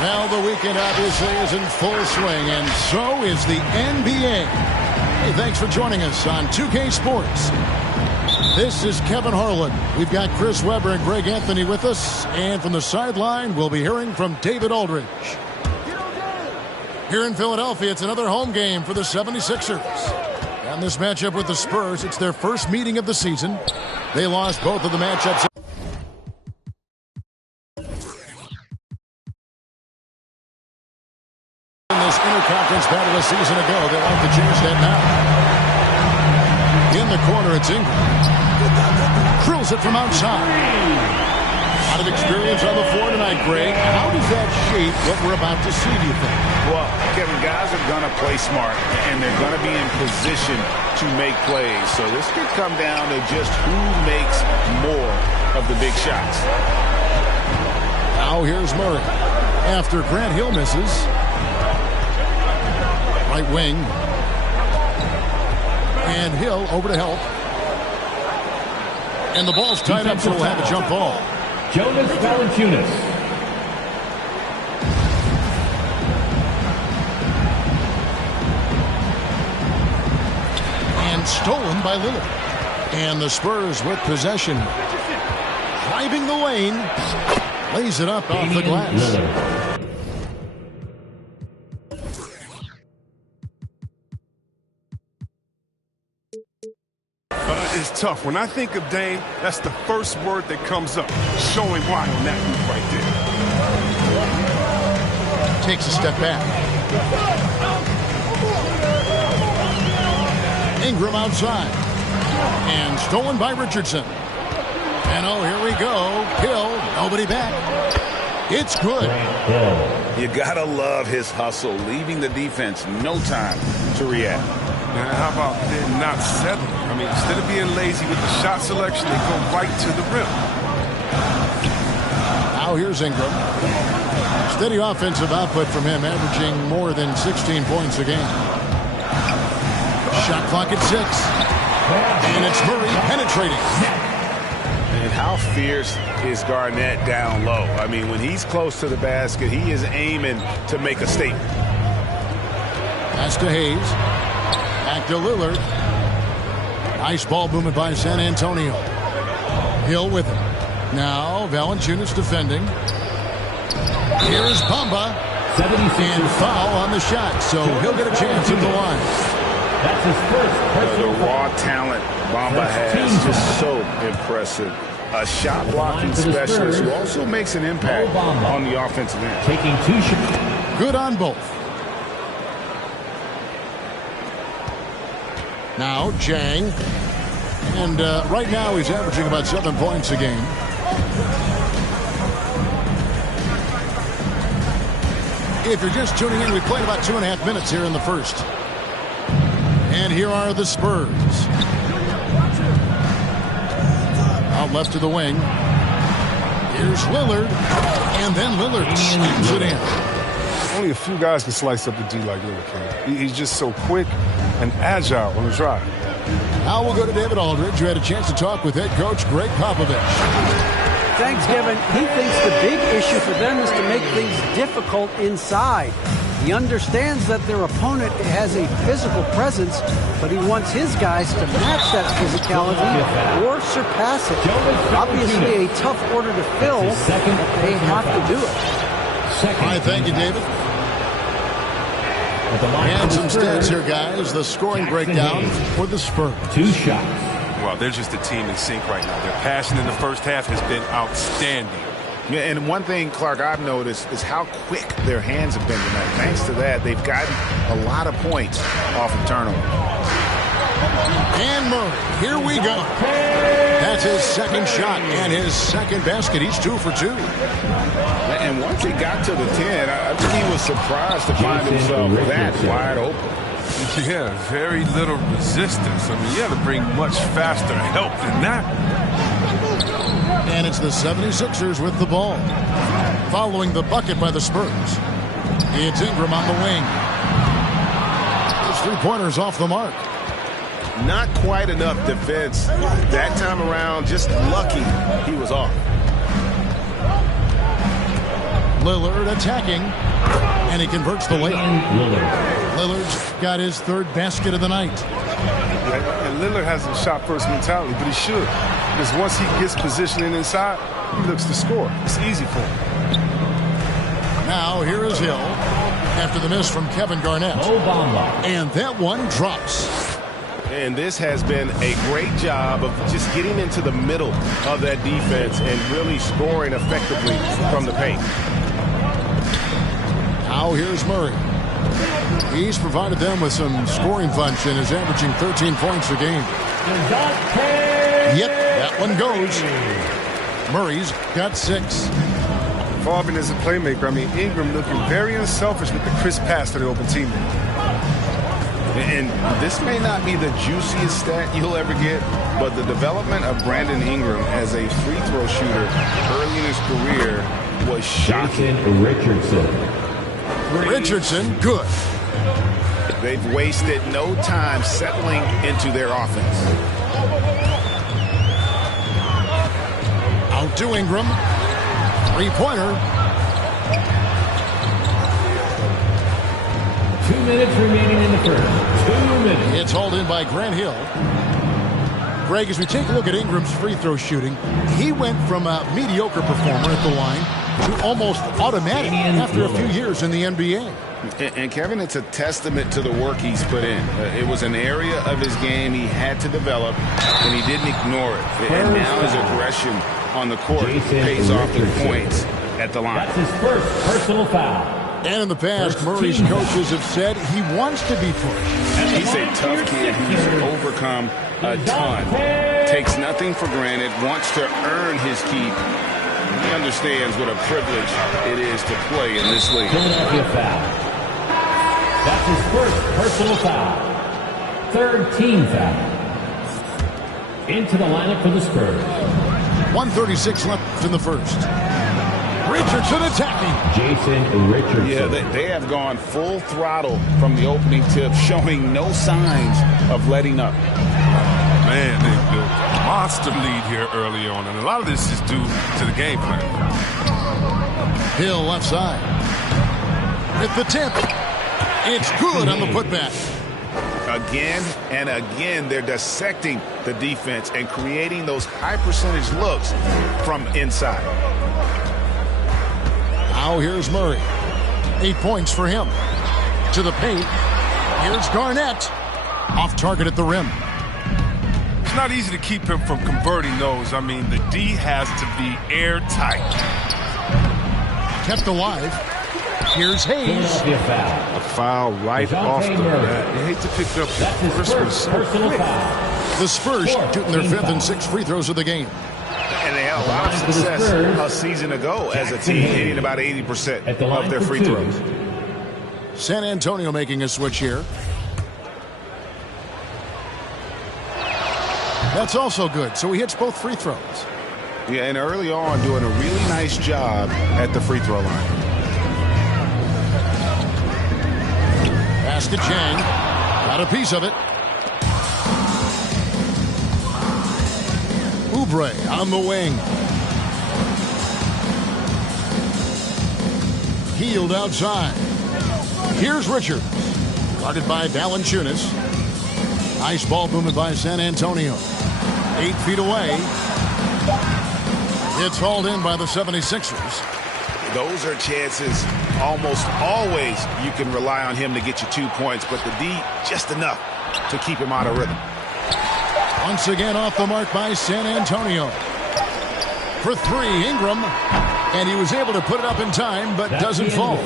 Well, the weekend obviously is in full swing, and so is the NBA. Hey, thanks for joining us on 2K Sports. This is Kevin Harlan. We've got Chris Webber and Greg Anthony with us, and from the sideline, we'll be hearing from David Aldridge. Here in Philadelphia, it's another home game for the 76ers. And this matchup with the Spurs, it's their first meeting of the season. They lost both of the matchups. Interconference battle a season ago. They like to change that now. In the corner, it's Ingram. Drills it from outside. A lot of experience on the floor tonight, Greg. How does that shape what we're about to see, do you think? Well, Kevin, guys are going to play smart, and they're going to be in position to make plays. So this could come down to just who makes more of the big shots. Now here's Murray. After Grant Hill misses. Right wing. And Hill over to help. And the ball's tied up, so we'll have a jump ball. Jonas Valanciunas. And stolen by Lillard. And the Spurs with possession. Driving the lane. Lays it up off the glass. It's tough. When I think of Dame, that's the first word that comes up. Showing why on that move right there. Takes a step back. Ingram outside. And stolen by Richardson. And oh, here we go. Hill, nobody back. It's good. You gotta love his hustle, leaving the defense no time to react. Now, how about them not settling? I mean, instead of being lazy with the shot selection, they go right to the rim. Now here's Ingram. Steady offensive output from him, averaging more than 16 points a game. Shot clock at 6. And it's Murray penetrating. And how fierce is Garnett down low? I mean, when he's close to the basket, he is aiming to make a statement. Pass to Hayes. Back to Lillard. Nice ball movement by San Antonio. Hill with it. Now Valanciunas defending. Here's Bamba. And foul on the shot, so he'll get a chance at the line. That's his first personal The raw talent Bamba has, just so impressive. A shot blocking specialist who also makes an impact on the offensive end. Taking 2 shots. Good on both. Now Chang. And right now he's averaging about 7 points a game. If you're just tuning in, we played about 2.5 minutes here in the first. And here are the Spurs. Out left to the wing. Here's Lillard. And then Lillard sneaks it in. Only a few guys can slice up the D like Lillard can. He's just so quick and agile on the drive. Now we'll go to David Aldridge, who had a chance to talk with head coach Greg Popovich. Thanks, Kevin. He thinks the big issue for them is to make things difficult inside. He understands that their opponent has a physical presence, but he wants his guys to match that physicality or surpass it. Obviously a tough order to fill, but they have to do it. All right, thank you, David. And some stats here, guys. The scoring breakdown for the Spurs. 2 shots. Well, they're just a team in sync right now. Their passion in the first half has been outstanding. Yeah, and one thing, Clark, I've noticed is how quick their hands have been tonight. Thanks to that, they've gotten a lot of points off of turnover. And Murray, here we go. That's his second shot and his second basket. He's 2 for 2. And once he got to the 10, I think he was surprised to find himself that wide open. Yeah, very little resistance. I mean, you have to bring much faster help than that. And it's the 76ers with the ball. Following the bucket by the Spurs. It's Ingram on the wing. His 3-pointers off the mark. Not quite enough defense that time around. Just lucky he was off. Lillard attacking. And he converts the layup. Lillard's got his 3rd basket of the night. And Lillard has a shot-first mentality, but he should. Because once he gets positioning inside, he looks to score. It's easy for him. Now here is Hill after the miss from Kevin Garnett. And that one drops. And this has been a great job of just getting into the middle of that defense and really scoring effectively from the paint. Now here's Murray. He's provided them with some scoring punch and is averaging 13 points a game. Yep, that one goes. Murray's got 6. Evolving as a playmaker, I mean, Ingram looking very unselfish with the crisp pass to the open teammate. And this may not be the juiciest stat you'll ever get, but the development of Brandon Ingram as a free throw shooter early in his career was shocking. Richardson, good. They've wasted no time settling into their offense. Out to Ingram. 3-pointer. 2 minutes remaining in the first. 2 minutes. It's hauled in by Grant Hill. Greg, as we take a look at Ingram's free throw shooting, he went from a mediocre performer at the line to almost automatic after a few years in the NBA. And Kevin, it's a testament to the work he's put in. It was an area of his game he had to develop, and he didn't ignore it. And now his aggression on the court pays off with points at the line. That's his first personal foul. And in the past, Murray's coaches have said he wants to be pushed. He's a tough kid who's overcome a ton. Takes nothing for granted, wants to earn his keep. He understands what a privilege it is to play in this league. Philadelphia foul. That's his first personal foul. 3rd team foul. Into the lineup for the Spurs. 1:36 left in the first. Richardson attacking. Jason Richardson. Yeah, they have gone full throttle from the opening tip, showing no signs of letting up. Man, they built a monster lead here early on, and a lot of this is due to the game plan. Hill left side. With the tip. It's good on the putback. Again and again, they're dissecting the defense and creating those high percentage looks from inside. Now here's Murray. 8 points for him. To the paint. Here's Garnett. Off target at the rim. It's not easy to keep him from converting those. I mean, the D has to be airtight. Kept alive. Here's Hayes. A foul right off the bat. You hate to pick up the first one so quick. The Spurs shooting their 5th and 6th free throws of the game. And they had a lot of success a season ago as a team, hitting about 80% of their free throws. San Antonio making a switch here. That's also good. So he hits both free throws. Yeah, and early on doing a really nice job at the free throw line. Pass to Chang. Got a piece of it. Oubre on the wing. Healed outside. Here's Richards. Guarded by Valanciunas. Nice ball movement by San Antonio. 8 feet away. It's hauled in by the 76ers. Those are chances almost always you can rely on him to get you 2 points, but the D just enough to keep him out of rhythm. Once again off the mark by San Antonio. For 3, Ingram. And he was able to put it up in time, but doesn't fall.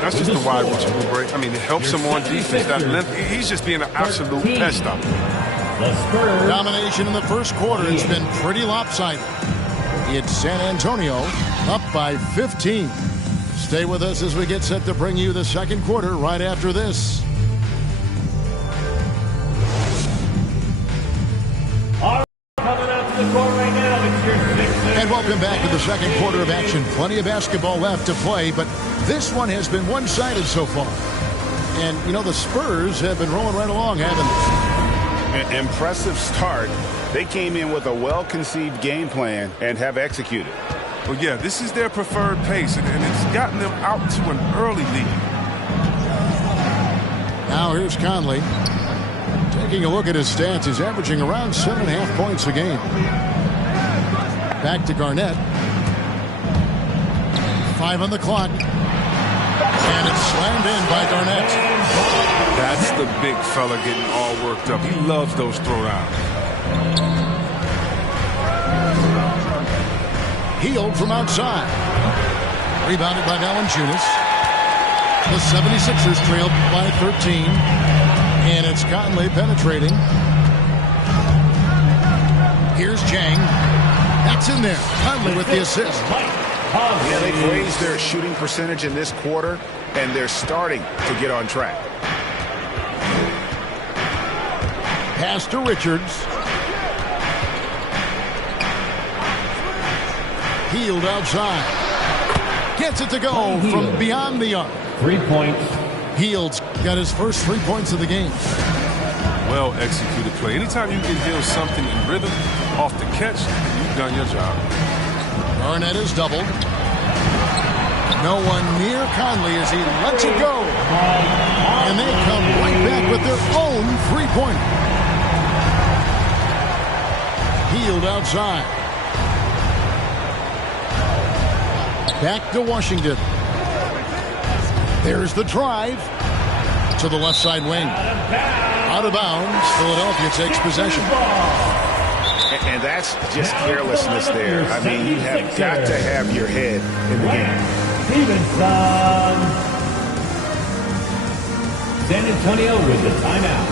That's just a wide receiver break. I mean, it helps him on defense. That length, he's just being an absolute pest out there. Domination in the first quarter. It's been pretty lopsided. It's San Antonio up by 15. Stay with us as we get set to bring you the second quarter right after this. Coming out to the court right now, it's your Sixers. And welcome back to the second quarter of action. Plenty of basketball left to play, but this one has been one-sided so far. And, you know, the Spurs have been rolling right along, haven't they? An impressive start. They came in with a well-conceived game plan and have executed. Well, yeah, this is their preferred pace, and it's gotten them out to an early lead. Now here's Conley. Taking a look at his stats, he's averaging around 7.5 points a game. Back to Garnett. 5 on the clock. And it's slammed in by Garnett. That's the big fella getting all worked up. He loves those throwdowns. Healed from outside. Rebounded by Valanciunas. The 76ers trailed by 13. And it's Conley penetrating. Here's Chang. That's in there. Conley with the assist. Yeah, they've raised their shooting percentage in this quarter, and they're starting to get on track. Pass to Richards. Healed outside. Gets it to go from beyond the arc. 3 points. Heald's got his first 3 points of the game. Well executed play. Anytime you can heal something in rhythm off the catch, you've done your job. Garnett is doubled. No one near Conley as he lets it go. And they come right back with their own 3-pointer. Healed outside. Back to Washington. There's the drive to the left side wing. Out of bounds. Philadelphia takes possession. And that's just carelessness there. I mean, you have got to have your head in the game. Stevenson. San Antonio with the timeout.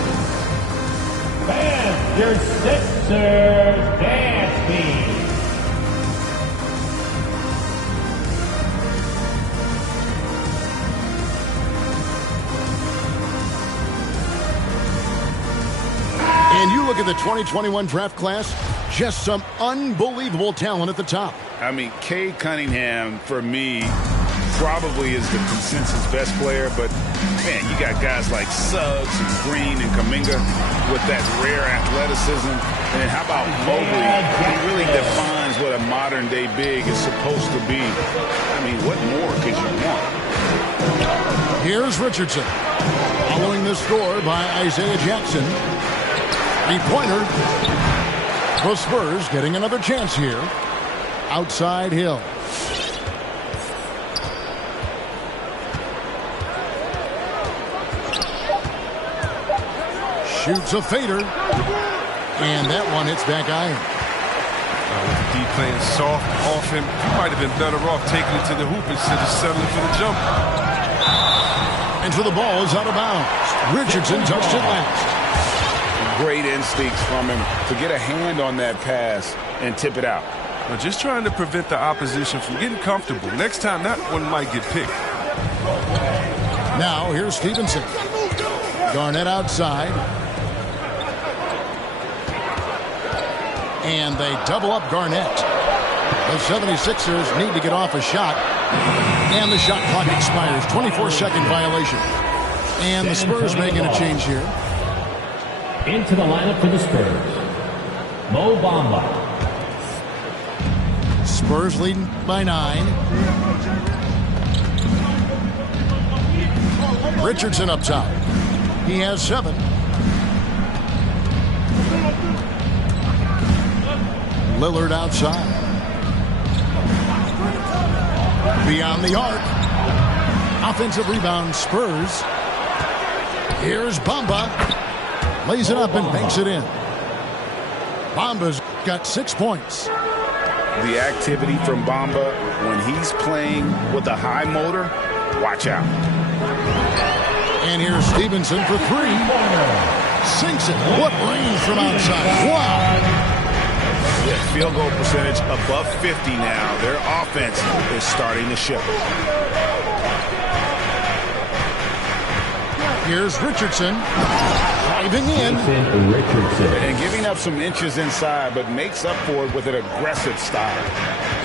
Fans, your Sixers dance team. And you look at the 2021 draft class, just some unbelievable talent at the top. I mean, Cade Cunningham, for me, probably is the consensus best player. But, man, you got guys like Suggs and Green and Kuminga with that rare athleticism. And how about Mobley? He really defines what a modern-day big is supposed to be. I mean, what more could you want? Here's Richardson. Following the score by Isaiah Jackson. 3-pointer. The Spurs getting another chance here. Outside Hill. Shoots a fader. And that one hits back iron. With the D playing soft off him, he might have been better off taking it to the hoop instead of settling for the jumper. And so the ball is out of bounds. Richardson touched it last. Great instincts from him to get a hand on that pass and tip it out. Well, just trying to prevent the opposition from getting comfortable. Next time, that one might get picked. Now, here's Stevenson. Garnett outside. And they double up Garnett. The 76ers need to get off a shot. And the shot clock expires. 24-second violation. And the Spurs making a change here. Into the lineup for the Spurs, Mo Bamba. Spurs leading by 9. Richardson up top. He has 7. Lillard outside. Beyond the arc. Offensive rebound, Spurs. Here's Bamba. Lays it up and banks it in. Bamba's got 6 points. The activity from Bamba when he's playing with a high motor, watch out. And here's Stevenson for 3. Sinks it. What range from outside. Wow. Yeah, field goal percentage above 50 now. Their offense is starting to show. Here's Richardson. Driving in. And giving up some inches inside, but makes up for it with an aggressive style.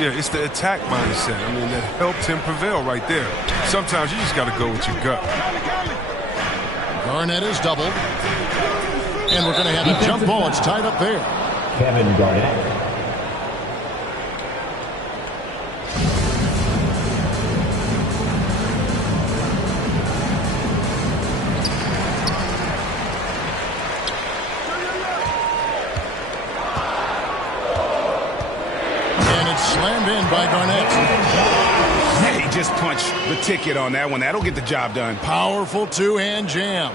Yeah, it's the attack mindset. I mean, that helped him prevail right there. Sometimes you just got to go with your gut. Garnett is doubled. And we're going to have a jump ball. It's tied up there. Kevin Garnett. Slammed in by Garnett. He just punched the ticket on that one. That'll get the job done. Powerful two-hand jam.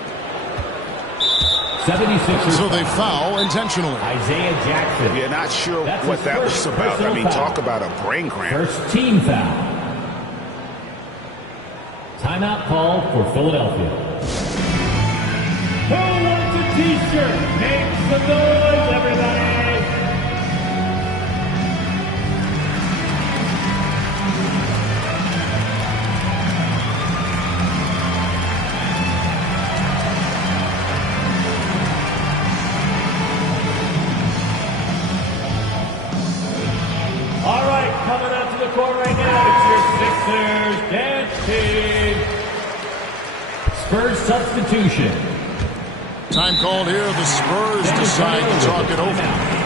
76ers. So they foul intentionally. Isaiah Jackson. Yeah, not sure what that was about. I mean, talk about a brain cramp. First team foul. Timeout called for Philadelphia. Who wants a t-shirt? Make some noise, everybody. All right, coming out to the court right now, it's your Sixers dance team. Spurs substitution. Time called here. The Spurs decide to talk it over.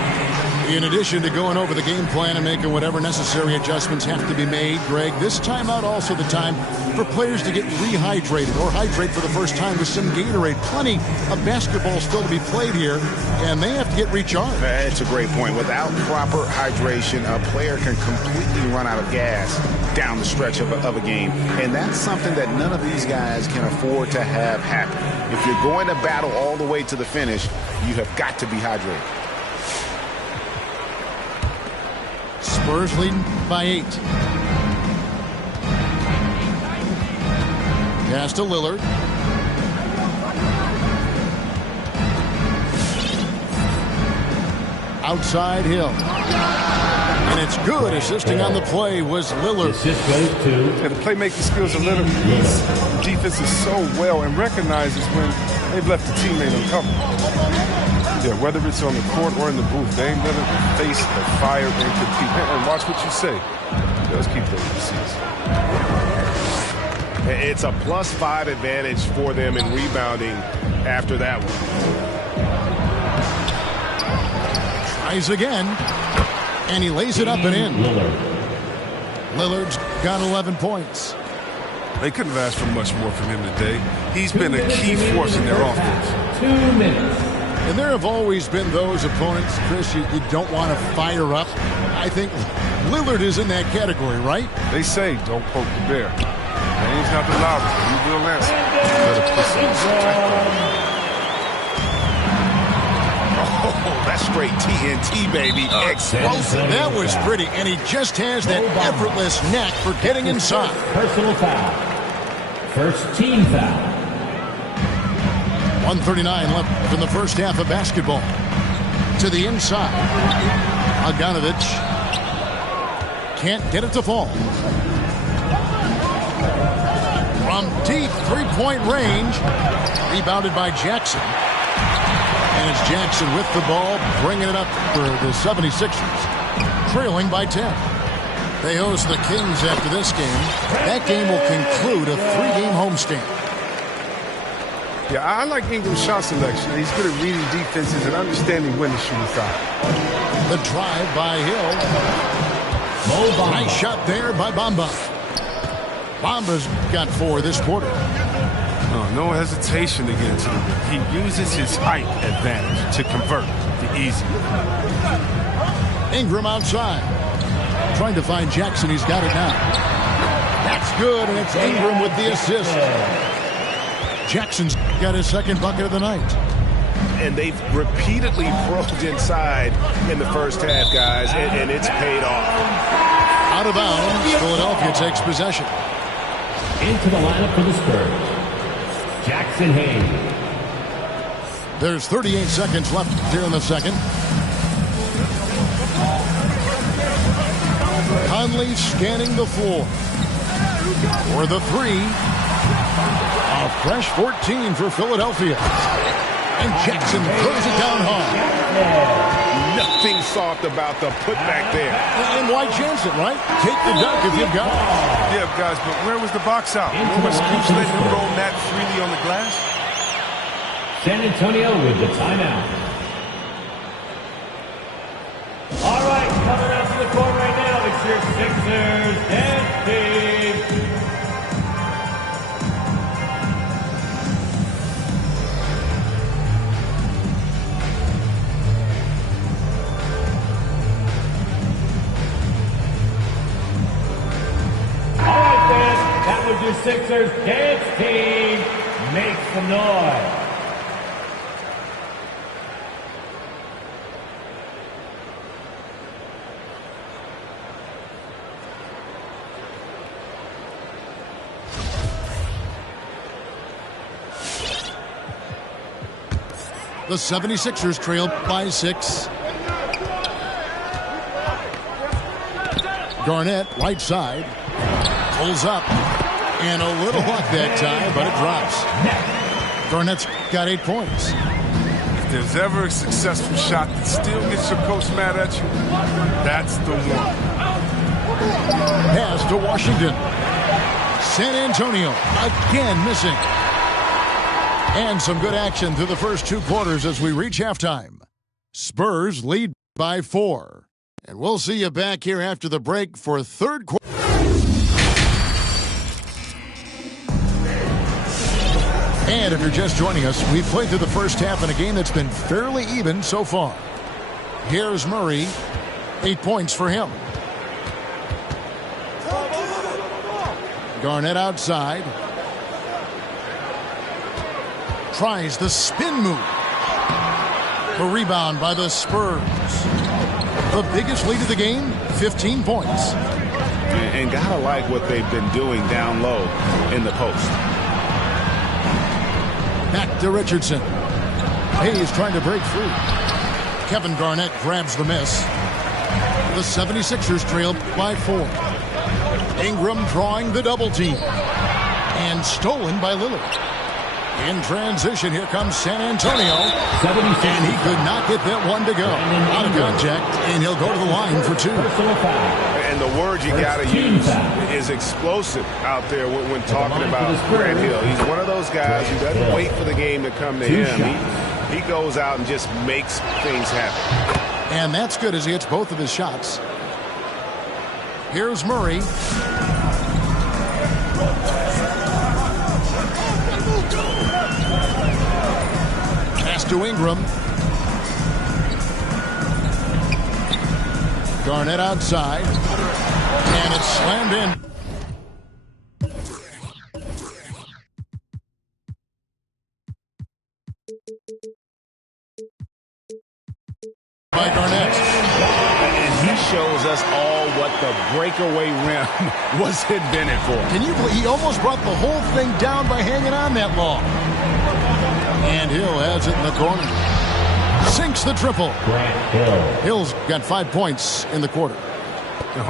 In addition to going over the game plan and making whatever necessary adjustments have to be made, Greg, this timeout also the time for players to get rehydrated or hydrate for the first time with some Gatorade. Plenty of basketball still to be played here, and they have to get recharged. That's a great point. Without proper hydration, a player can completely run out of gas down the stretch of a game, and that's something that none of these guys can afford to have happen. If you're going to battle all the way to the finish, you have got to be hydrated. Spurs leading by 8. Pass to Lillard. Outside Hill. And it's good. Assisting on the play was Lillard. Assist goes to And the playmaking skills of Lillard. Defense is so well and recognizes when they've left the teammate uncovered. Yeah, whether it's on the court or in the booth, Dame Lillard will face the fire and compete. And watch what you say. Let's keep those receipts. It's a +5 advantage for them in rebounding after that one. Tries again. And he lays it up and in. Lillard's got 11 points. They couldn't have asked for much more from him today. He's been a key force in their offense. 2 minutes. And there have always been those opponents, Chris, you don't want to fire up. I think Lillard is in that category, right? They say don't poke the bear. Name's not the loudest. You will answer. Better put some respect on him. Oh, that's straight TNT, baby. Explosive. That was pretty, and he just has that effortless knack for getting inside. Personal foul. First team foul. 1:39 left in the first half of basketball. To the inside. Bogdanovic can't get it to fall. From deep three-point range. Rebounded by Jackson. And it's Jackson with the ball, bringing it up for the 76ers. Trailing by 10. They host the Kings after this game. That game will conclude a 3-game homestand. Yeah, I like Ingram's shot selection. He's good at reading defenses and understanding when to shoot inside. The drive by Hill. Nice shot there by Bamba. Bamba's got 4 this quarter. Oh, no hesitation to get into the rim. He uses his height advantage to convert the easy. Ingram outside. Trying to find Jackson. He's got it now. That's good, and it's Ingram with the assist. Jackson's got his second bucket of the night. And they've repeatedly probed inside in the first half, guys, and it's paid off. Out of bounds, Philadelphia takes possession. Into the lineup for the Spurs, Jackson Hayes. There's 38 seconds left here in the second. Conley scanning the floor. For the 3. A fresh 14 for Philadelphia. And Jackson throws it down hard. Nothing soft about the putback there. And why chance it, right? Take the dunk if you've got it. Yeah, guys, but where was the box out? No excuse letting him roll that freely on the glass. San Antonio with the timeout. All right, coming out to the court right now, it's your Sixers dance team. All right, fans, that was your Sixers dance team. Make some noise. The 76ers trail by 6. Garnett, right side. Pulls up. And a little luck that time, but it drops. Garnett's got 8 points. If there's ever a successful shot that still gets your coach mad at you, that's the one. Pass to Washington. San Antonio again missing. And some good action through the first 2 quarters as we reach halftime. Spurs lead by 4. And we'll see you back here after the break for third quarter. And if you're just joining us, we've played through the first half in a game that's been fairly even so far. Here's Murray. 8 points for him. Garnett outside. Tries the spin move. The rebound by the Spurs. The biggest lead of the game, 15 points. And gotta like what they've been doing down low in the post. Back to Richardson. Hayes trying to break free. Kevin Garnett grabs the miss. The 76ers trail by 4. Ingram drawing the double team. And stolen by Lillard. In transition, here comes San Antonio. And he could not get that one to go. Out of contact, and he'll go to the line for 2. And the word you got to use is explosive out there when talking about Grant Hill. He's one of those guys who doesn't wait for the game to come to him. He goes out and just makes things happen. And that's good as he hits both of his shots. Here's Murray. Pass to Ingram. Garnett outside. And it's slammed in. By Garnett. And he shows us all what the breakaway rim was invented for. Can you believe he almost brought the whole thing down by hanging on that long? And Hill has it in the corner. Sinks the triple. Hill's got 5 points in the quarter.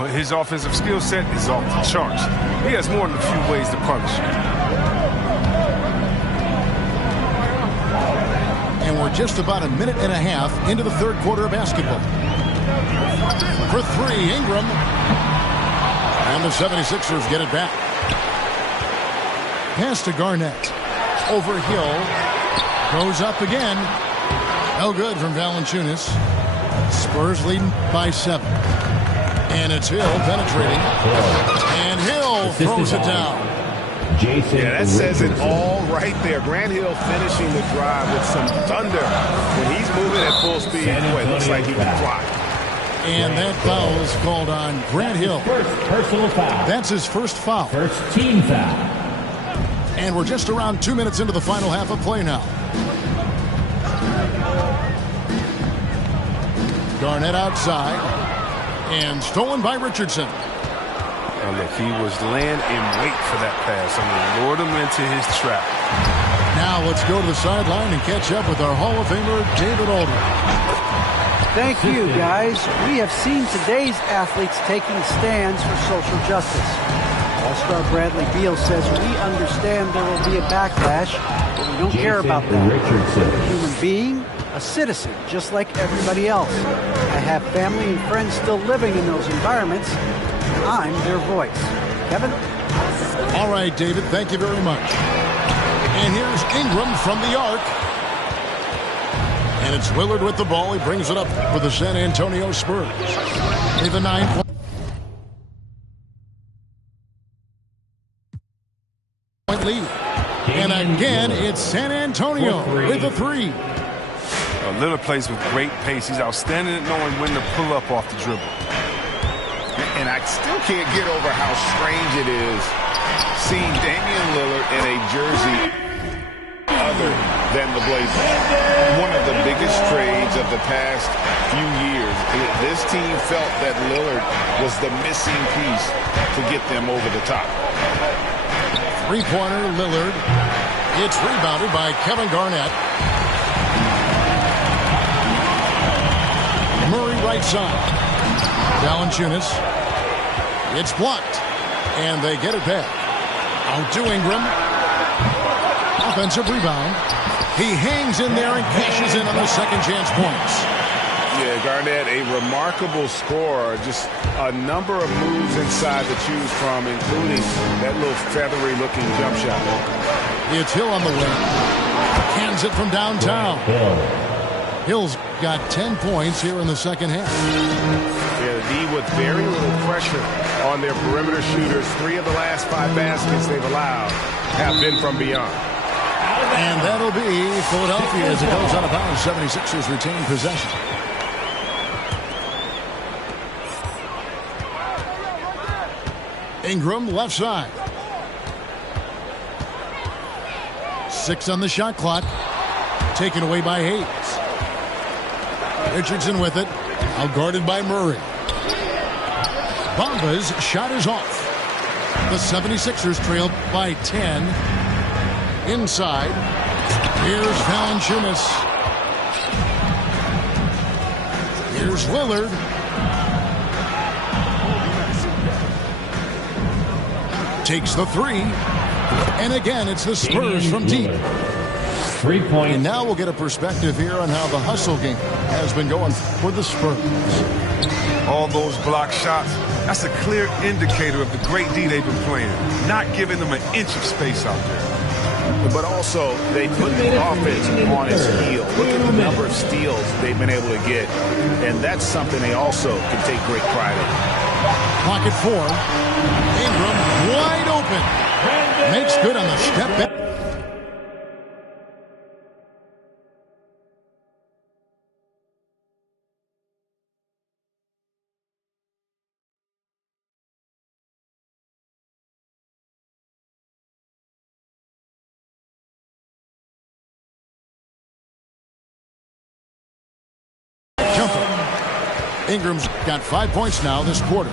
His offensive skill set is off the charts. He has more than a few ways to punish you. And we're just about a minute and a half into the third quarter of basketball. For 3, Ingram. And the 76ers get it back. Pass to Garnett. Over Hill. Goes up again. No good from Valanciunas. Spurs leading by 7. And it's Hill penetrating. And Hill throws it down. Yeah, that says it all right there. Grant Hill finishing the drive with some thunder. When he's moving at full speed, boy, it looks like he can fly. And that foul is called on Grant Hill. First personal foul. That's his first foul. First team foul. And we're just around 2 minutes into the final half of play now. Garnett outside. And stolen by Richardson. Oh, look, he was laying in wait for that pass. I'm going to lure him into his trap. Now let's go to the sideline and catch up with our Hall of Famer, David Aldridge. Thank you, guys. We have seen today's athletes taking stands for social justice. All-star Bradley Beal says we understand there will be a backlash, but we don't care about that. Richardson. A human being, a citizen, just like everybody else. I have family and friends still living in those environments. I'm their voice. Kevin? All right, David, thank you very much. And here's Ingram from the arc. And it's Lillard with the ball. He brings it up for the San Antonio Spurs. With a 9-point lead. And again, it's San Antonio with a 3. Lillard plays with great pace. He's outstanding at knowing when to pull up off the dribble. And I still can't get over how strange it is seeing Damian Lillard in a jersey other than the Blazers. One of the biggest trades of the past few years. This team felt that Lillard was the missing piece to get them over the top. Three-pointer, Lillard. It's rebounded by Kevin Garnett. Murray right side. Valanciunas. It's blocked. And they get it back. Out to Ingram. Offensive rebound. He hangs in there and cashes in on the second chance points. Yeah, Garnett, a remarkable scorer. Just a number of moves inside to choose from, including that little feathery-looking jump shot. It's Hill on the wing. Cans it from downtown. Hill's got 10 points here in the second half. Yeah, the D with very little pressure on their perimeter shooters. 3 of the last 5 baskets they've allowed have been from beyond. And that'll be Philadelphia as it goes out of bounds. 76ers retain possession. Ingram left side. 6 on the shot clock. Taken away by Hayes. Richardson with it. Out guarded by Murray. Bamba's shot is off. The 76ers trail by 10. Inside. Here's Valanciunas. Here's Lillard. Takes the 3. And again, it's the Spurs from deep. 3-point. And now we'll get a perspective here on how the hustle game has been going for the Spurs. All those block shots, that's a clear indicator of the great D they've been playing. Not giving them an inch of space out there. But also, they put the offense on its heel. Look at the number of steals they've been able to get. And that's something they also can take great pride in. Pocket 4. Ingram wide open. Makes good on the step back. Ingram's got 5 points now this quarter.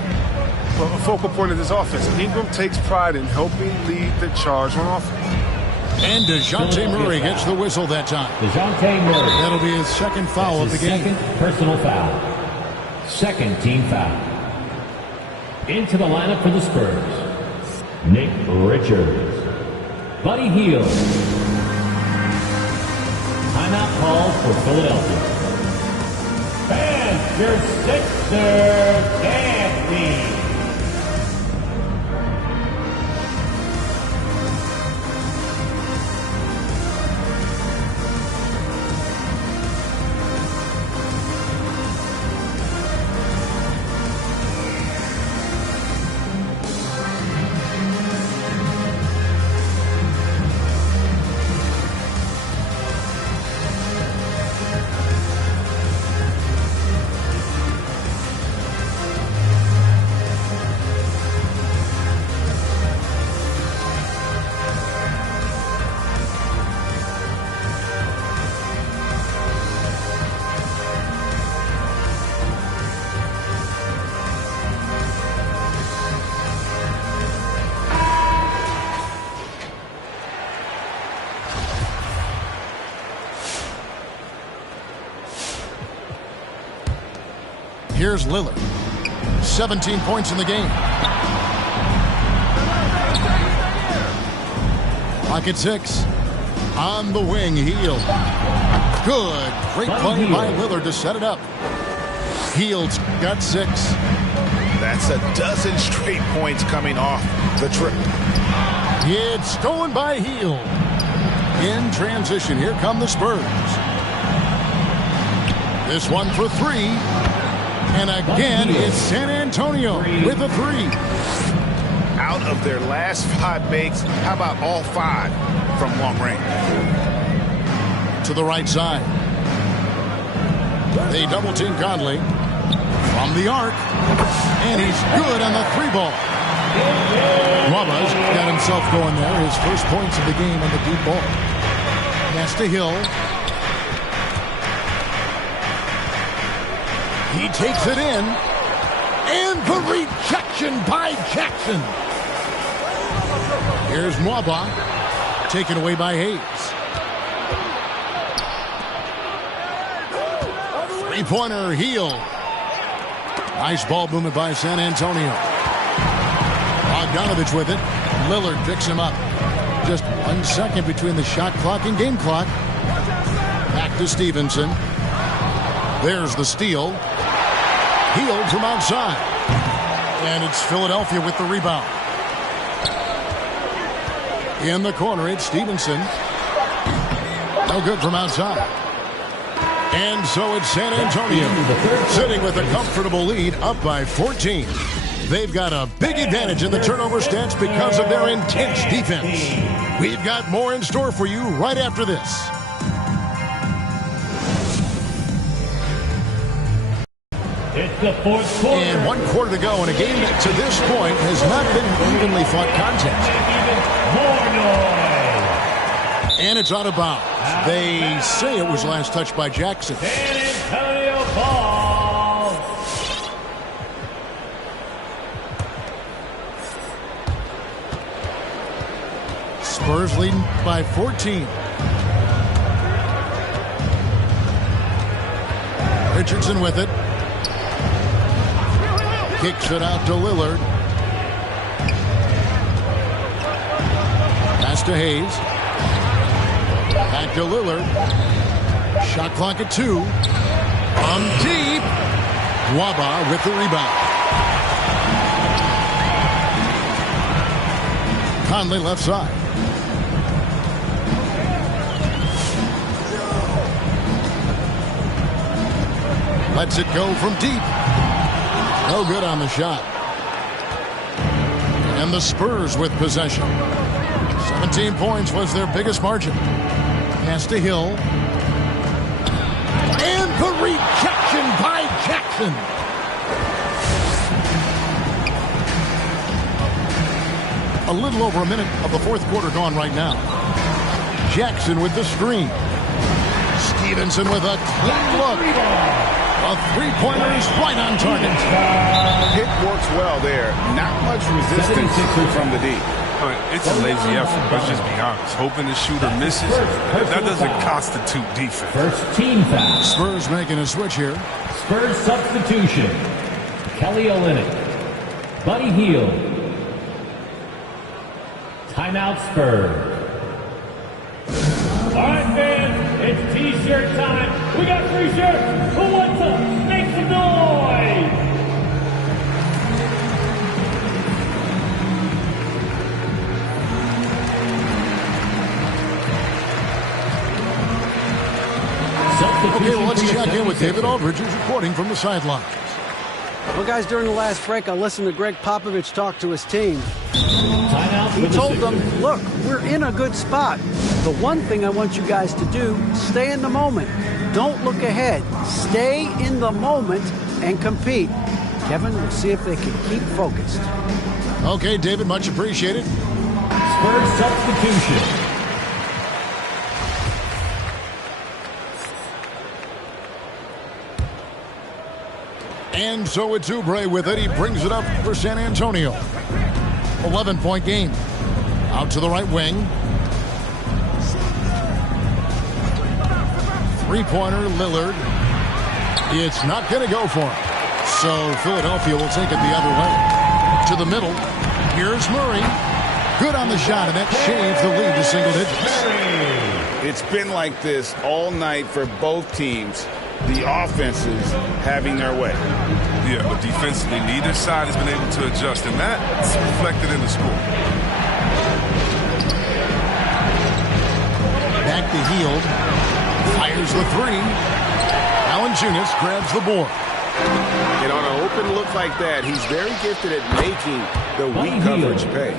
Well, a focal point of this offense. Ingram takes pride in helping lead the charge on offense. And DeJounte Murray gets the whistle that time. DeJounte Murray. That'll be his second foul of the game. Second personal foul. Second team foul. Into the lineup for the Spurs. Nick Richards. Buddy Hield. Timeout called for Philadelphia. Fans, your Sixers dance team. Here's Lillard. 17 points in the game. Clock at 6. On the wing, Hield. Good. Great play by Lillard to set it up. Hield's got 6. That's a dozen straight points coming off the trip. It's stolen by Hield. In transition, here come the Spurs. This one for 3. And again, it's San Antonio with a 3. Out of their last 5 makes, how about all 5 from long range? To the right side. They double team Conley from the arc. And he's good on the 3 ball. Waba's got himself going there. His first points of the game on the deep ball. Pass to Hill. He takes it in. And the rejection by Jackson. Here's Mwaba. Taken away by Hayes. 3-pointer, Hield. Nice ball movement by San Antonio. Bogdanovich with it. Lillard picks him up. Just 1 second between the shot clock and game clock. Back to Stevenson. There's the steal. Hield from outside. And it's Philadelphia with the rebound. In the corner, it's Stevenson. No good from outside. And so it's San Antonio sitting with a comfortable lead, up by 14. They've got a big advantage in the turnover stats because of their intense defense. We've got more in store for you right after this. It's the 4th quarter. And 1 quarter to go in a game that to this point has not been an evenly fought contest. More noise. And it's out of bounds. They say it was last touched by Jackson. San Antonio ball. Spurs leading by 14. Richardson with it. Kicks it out to Lillard. Pass to Hayes. Back to Lillard. Shot clock at 2. From deep. Waba with the rebound. Conley left side. Lets it go from deep. No good on the shot. And the Spurs with possession. 17 points was their biggest margin. Pass to Hill. And the rejection by Jackson. A little over a minute of the 4th quarter gone right now. Jackson with the screen. Stevenson with a clean look. A 3-pointer is right on target. Pick works well there. Not much resistance from the D. It's a lazy effort, let's just be honest. Hoping the shooter misses, that doesn't constitute defense. First team foul. Spurs making a switch here. Spurs substitution. Kelly Olynyk. Buddy Hield. Timeout Spurs. All right, fans, it's T-shirt time. We got free shirts. Who wants them? Make some noise. Okay, well, let's check in with David Aldridge, who's reporting from the sidelines. Well, guys, during the last break, I listened to Greg Popovich talk to his team. Timeout. He told them, look, we're in a good spot. The one thing I want you guys to do, stay in the moment. Don't look ahead. Stay in the moment and compete. Kevin, we'll see if they can keep focused. Okay, David, much appreciated. Spurs substitution. And so it's Oubre with it. He brings it up for San Antonio. 11-point game. Out to the right wing. 3-pointer, Lillard. It's not going to go for him. So Philadelphia will take it the other way. To the middle. Here's Murray. Good on the shot, and that shaves the lead to single digits. It's been like this all night for both teams. The offenses having their way. Yeah, but defensively, neither side has been able to adjust, and that's reflected in the score. Back to Hield. Fires the three. Valanciunas grabs the board. And on an open look like that, he's very gifted at making the weak coverage pay.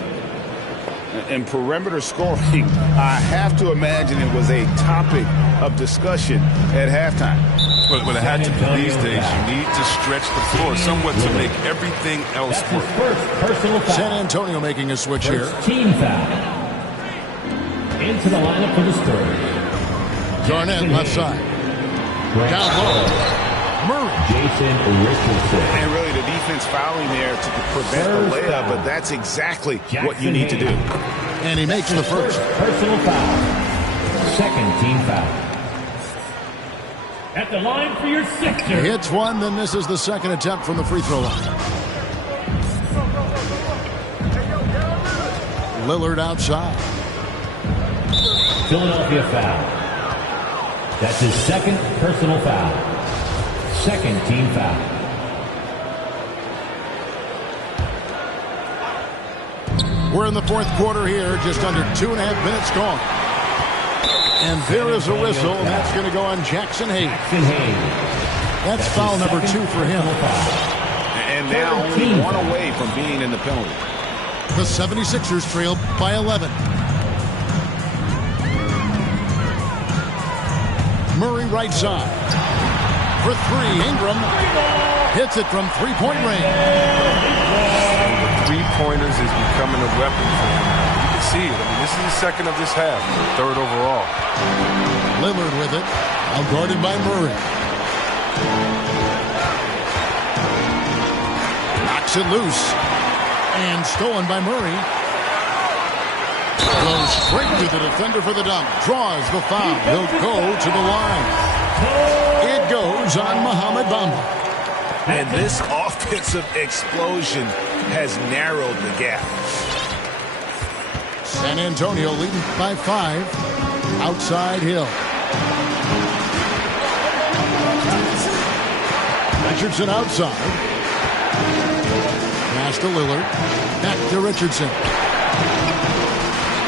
And perimeter scoring, I have to imagine it was a topic of discussion at halftime. But it had to be these days. You need to stretch the floor somewhat to make everything else work. San Antonio making a switch here. Team foul. Into the lineup for the Spurs. Garnett left side. Down low. Murray. Jason Richardson. And really the defense fouling there to prevent the layup, but that's exactly what you need to do. And he makes the first. Personal foul. Second team foul. At the line for your Sixers. Hits one, then this is the second attempt from the free throw line. Lillard outside. Philadelphia foul. That's his second personal foul. Second team foul. We're in the fourth quarter here, just under 2.5 minutes gone. And there is a whistle, and that's going to go on Jackson Hayes. That's foul number 2 for him. And now only one away from being in the penalty. The 76ers trail by 11. Murray right side. For 3, Ingram hits it from three-point range. Three-pointers is becoming a weapon for him. You can see it. I mean, this is the second of this half, third overall. Lillard with it, guarded by Murray. Knocks it loose. And stolen by Murray. Goes straight to the defender for the dunk. Draws the foul. He'll go to the line. It goes on Mohamed Bamba. And this offensive explosion has narrowed the gap. San Antonio leading by 5. Outside Hill. Richardson outside. Pass to Lillard. Back to Richardson.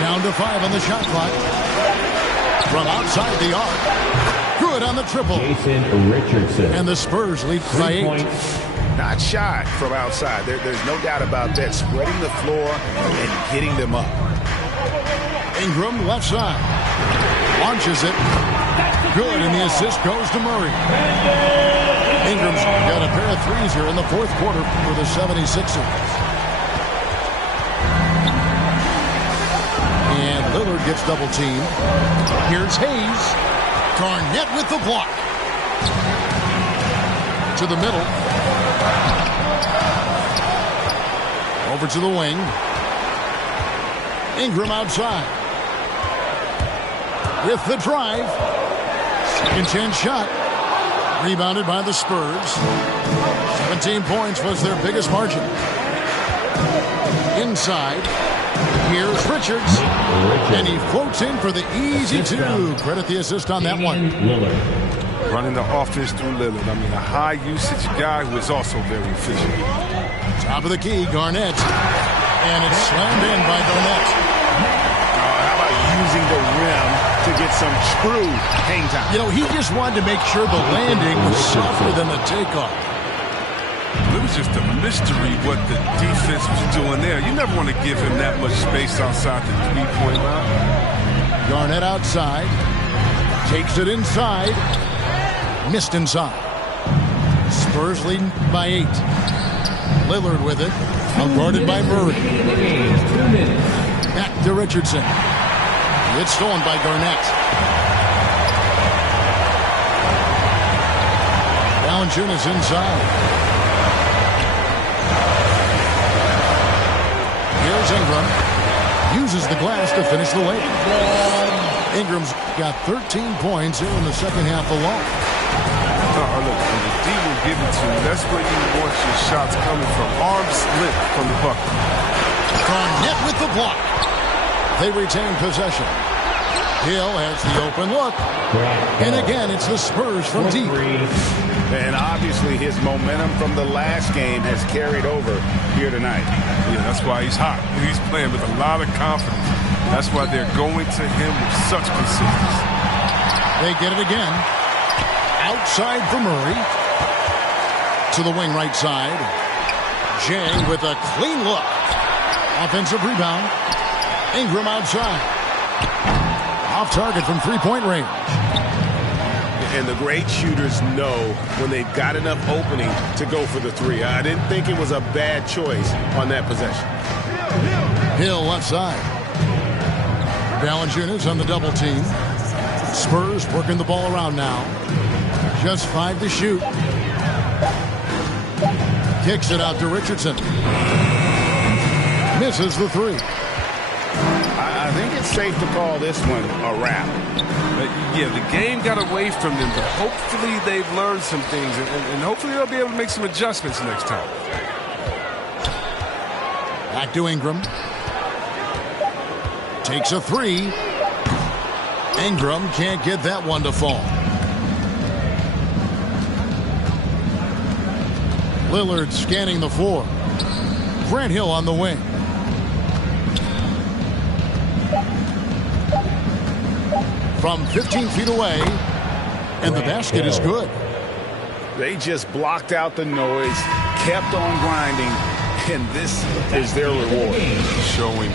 Down to 5 on the shot clock. From outside the arc. Good on the triple. Jason Richardson. And the Spurs lead by 8. Not shy from outside. There's no doubt about that. Spreading the floor and getting them up. Ingram left side. Launches it. Good, and the assist goes to Murray. Ingram's got a pair of threes here in the fourth quarter for the 76ers. And Lillard gets double teamed. Here's Hayes. Garnett with the block. To the middle. Over to the wing. Ingram outside. With the drive. Second chance shot. Rebounded by the Spurs. 17 points was their biggest margin. Inside. Here's Richards. And he floats in for the easy 2. Credit the assist on that one. Running the offense through Lillard. I mean, a high-usage guy who is also very efficient. Top of the key, Garnett. And it's slammed in by Garnett. How about using the rim to get some true hang time? You know, he just wanted to make sure the landing was softer than the takeoff. It was just a mystery what the defense was doing there. You never want to give him that much space outside the three-point line. Garnett outside. Takes it inside. Missed inside. Spurs leading by 8. Lillard with it. Guarded by Murray. Back to Richardson. It's stolen by Garnett. Valanciunas inside. Here's Ingram. Uses the glass to finish the layup. Ingram's got 13 points here in the second half alone. Look, the D will give it to you. That's where you want your shots coming from. Arms length from the bucket. Garnett with the block. They retain possession. Hill has the open look. And again, it's the Spurs from deep. And obviously his momentum from the last game has carried over here tonight. Yeah, that's why he's hot. He's playing with a lot of confidence. That's why they're going to him with such consistency. They get it again. Outside for Murray. To the wing right side. Jay with a clean look. Offensive rebound. Ingram outside. Off target from three-point range. And the great shooters know when they've got enough opening to go for the three. I didn't think it was a bad choice on that possession. Hill left side. Valanciunas on the double team. Spurs working the ball around now. Just 5 to shoot. Kicks it out to Richardson. Misses the three. I think it's safe to call this one a wrap. Yeah, the game got away from them, but hopefully they've learned some things, and hopefully they'll be able to make some adjustments next time. Back to Ingram. Takes a three. Ingram can't get that one to fall. Lillard scanning the floor. Grant Hill on the wing. From 15 feet away, and the basket is good. They just blocked out the noise, kept on grinding, and this is their reward. Showing